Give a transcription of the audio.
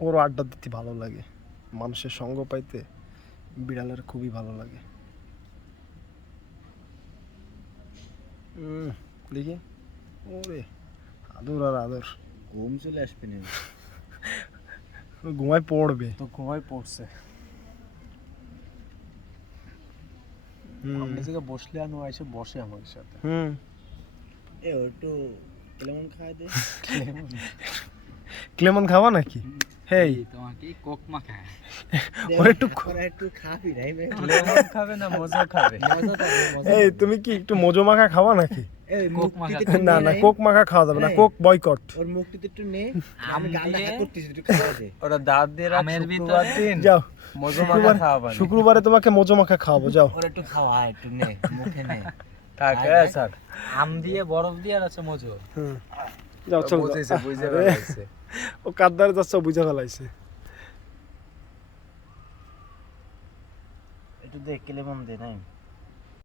ওরও আড্ডা দিতে ভালো লাগে, মানুষের সঙ্গ পাইতে বিড়ালের খুবই ভালো লাগে। দেখি, ওরে আদর আর আদর। ঘুম চলে আসবে না, ঘুমায় পড়বে তো ঘুমাই পড়ছে। আমি জায়গা বসলে আনো এসে বসে আমার সাথে। এ একটু লেমন খাই দে। ক্লেমন খাওয়া নাকি? হেই তোমাকে কোক মাখা ওরে একটু একটু খাবি নাই বে, লেমন খাবে না মজা খাবে? মজা পাবে, মজা এই পাবে। তুমি কি একটু মোজো মাখা খাওয়া নাকি? এই কোক মুখটিতে মাখা। একটু না নে না, নাই। কোক মাখা খাওয়া যাবে না, এই। Coke boycott. ওর মুখটিতে একটু নে, আম আমি গালটা দিয়ে- হাত করতেছি, একটু খাওয়া দে। ওরা দাঁত দিয়ে রাখ, আমের শুক্রবার ভিতরে- দিন যাও, মজা মাখা খাওয়াবা। শুক্রবারে তোমাকে মোজো মাখা খাওয়াবো, যাও। ওর একটু খাওয়া, একটু নে, মুখে নে। কাকে স্যার আম দিয়ে বরফ দিয়ে আর আছে মজু। যাও চলো, বুঝেছে, বুঝে আরে, ফেলাইছে। ও কাদ্দারে যাচ্ছে, বুঝে ফেলাইছে। একটু দে, লেমন দে নাই।